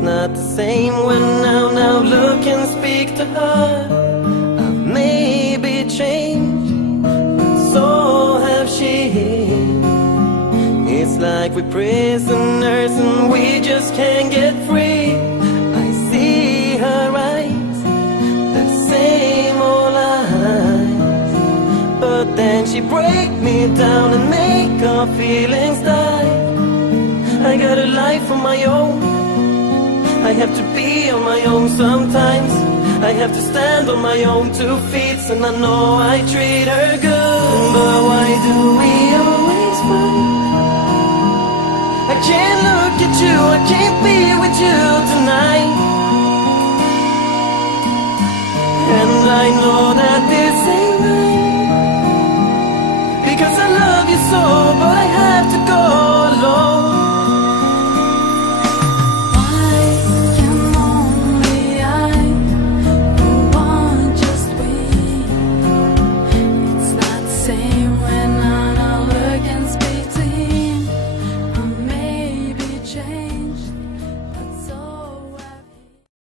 it's not the same when now look and speak to her. I've maybe changed, but so have she. It's like we're prisoners and we just can't get free. I see her eyes, the same old eyes, but then she break me down and make our feelings die. I got a life of my own, I have to be on my own sometimes. I have to stand on my own 2 feet, and I know I treat her good. But why do we always fight? I can't look at you, I can't be with you tonight. And I know that this ain't